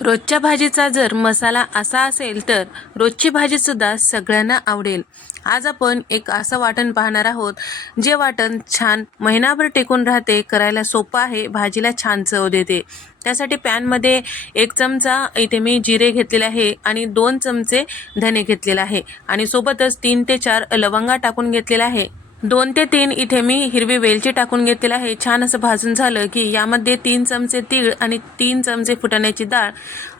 रोजच्या भाजीचा जर मसाला असा असेल तर रोजची भाजीसुद्धा सगळ्यांना आवडेल। आज आपण एक असं वाटण पाहणार आहोत जे वाटण छान महिनाभर टिकून राहते, करायला सोपं आहे, भाजीला छान चव देते। त्यासाठी पॅनमध्ये 1 चमचा इथे मी जिरे घेतलेले आहे आणि 2 चमचे धने घेतलेले आहे आणि सोबतच 3 ते 4 लवंगा टाकून घेतलेला आहे। 2 ते 3 इथे मी हिरवी वेलची टाकून घेतलेली आहे। छान असं भाजून झालं की यामध्ये 3 चमचे तीळ आणि 3 चमचे फुटाण्याची डाळ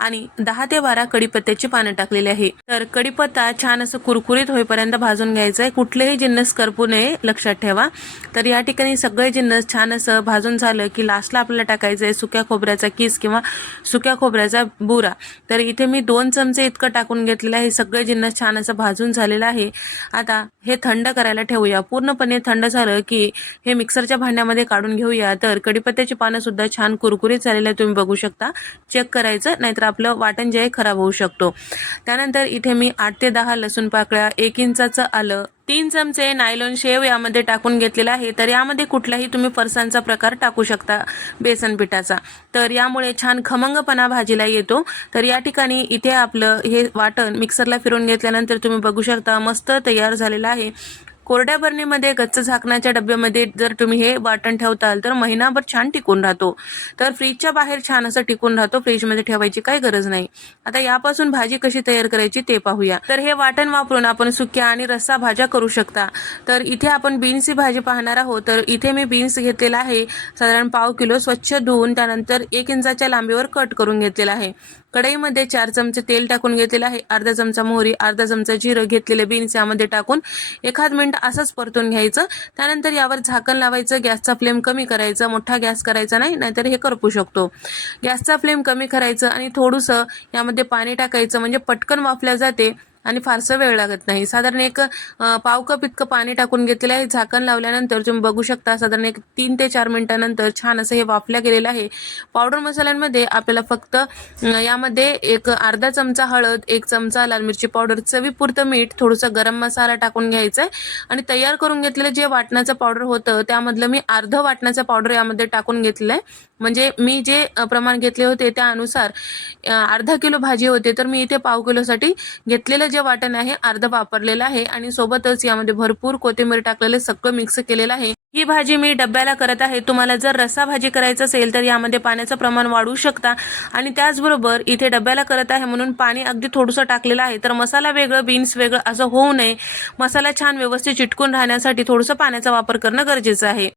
आणि 10 ते 12 कढीपत्त्याची पानं टाकलेली आहे। तर कढीपत्ता छान असं कुरकुरीत होईपर्यंत भाजून घ्यायचं आहे, कुठलेही जिन्नस करपू नये लक्षात ठेवा। तर या ठिकाणी सगळे जिन्नस छान असं भाजून झालं की लास्टला आपल्याला टाकायचं आहे सुक्या खोबऱ्याचा किस किंवा सुक्या खोबऱ्याचा बुरा। तर इथे मी 2 चमचे इतकं टाकून घेतलेलं आहे। सगळे जिन्नस छान असं भाजून झालेलं आहे। आता हे थंड करायला ठेवूया। पूर्णपणे थंड झालं की हे मिक्सरच्या भांड्यामध्ये काढून घेऊया। तर कढीपत्त्याची पानं सुद्धा छान कुरकुरीत झालेले आहे, तुम्ही बघू शकता। चेक करायचं, नाहीतर आपलं वाटण जे आहे खराब होऊ शकतो। त्यानंतर इथे मी 8 ते 10 लसूण पाकळ्या, 1 इंचाचं आलं, 3 चमचे नायलॉन शेव यामध्ये टाकून घेतलेला आहे। तर यामध्ये कुठलाही तुम्ही फरसाणचा प्रकार टाकू शकता बेसन पिठाचा, तर यामुळे छान खमंगपणा भाजीला येतो। तर या ठिकाणी इथे आपलं हे वाटण मिक्सरला फिरवून घेतल्यानंतर तुम्ही बघू शकता मस्त तयार झालेलं आहे। कोरड्या बरणीमध्ये गच्च झाकणाच्या डब्यामध्ये जर तुम्ही हे वाटण ठेवताल तर महिनाभर छान टिकून राहतो। तर फ्रीजच्या बाहेर छान असं टिकून राहतो, फ्रीजमध्ये ठेवायची काही गरज नाही। आता यापासून भाजी कशी तयार करायची ते पाहूया। तर हे वाटण वापरून आपण सुक्या आणि रस्सा भाज्या करू शकता। तर इथे आपण बीन्सची भाजी पाहणार आहोत। तर इथे मी बीन्स घेतलेला आहे साधारण पाव किलो, स्वच्छ धुवून त्यानंतर 1 इंचाच्या लांबीवर कट करून घेतलेला आहे। कढईमध्ये 4 चमचे तेल टाकून घेतलेलं आहे, अर्धा चमचा मोहरी, अर्धा चमचा जिरं घेतलेले बीन्स यामध्ये टाकून 1 मिनिट असंच परतून घ्यायचं। त्यानंतर यावर झाकण लावायचं, गॅसचा फ्लेम कमी करायचा, मोठा गॅस करायचा नाही, नाहीतर हे करपू शकतो। गॅसचा फ्लेम कमी करायचं आणि थोडंसं यामध्ये पाणी टाकायचं, म्हणजे पटकन वाफल्या जाते आणि फारसं वेळ लागत नाही। साधारण एक पाव कप इतकं पाणी टाकून घेतलेलं आहे। झाकण लावल्यानंतर तुम्ही बघू शकता साधारण एक 3 ते 4 मिनिटांनंतर छान असं हे वाफल्या गेलेलं आहे। पावडर मसाल्यांमध्ये आपल्याला फक्त यामध्ये एक अर्धा चमचा हळद, 1 चमचा लाल मिरची पावडर, चवीपुरतं मीठ, थोडासा गरम मसाला टाकून घ्यायचा आहे आणि तयार करून घेतलेलं जे वाटणाचं पावडर होतं त्यामधलं मी अर्धं वाटणाचं पावडर यामध्ये टाकून घेतलेलं आहे। म्हणजे मी जे प्रमाण घेतले होते त्यानुसार अर्धा किलो भाजी होते, तर मी इथे पाव किलोसाठी घेतलेलं जे वाटण आहे अर्ध वापरलेलं आहे आणि सोबतच यामध्ये भरपूर कोथिंबीर टाकलेलं सगळं मिक्स केलेलं आहे। ही भाजी मी डब्याला करत आहे। तुम्हाला जर रस्सा भाजी करायचं असेल तर यामध्ये पाण्याचं प्रमाण वाढवू शकता आणि त्याचबरोबर इथे डब्याला करत आहे म्हणून पाणी अगदी थोडंसं टाकलेलं आहे। तर मसाला वेगळं बीन्स वेगळं असं होऊ नये, मसाला छान व्यवस्थित चिटकून राहण्यासाठी थोडंसं पाण्याचा वापर करणं गरजेचं आहे।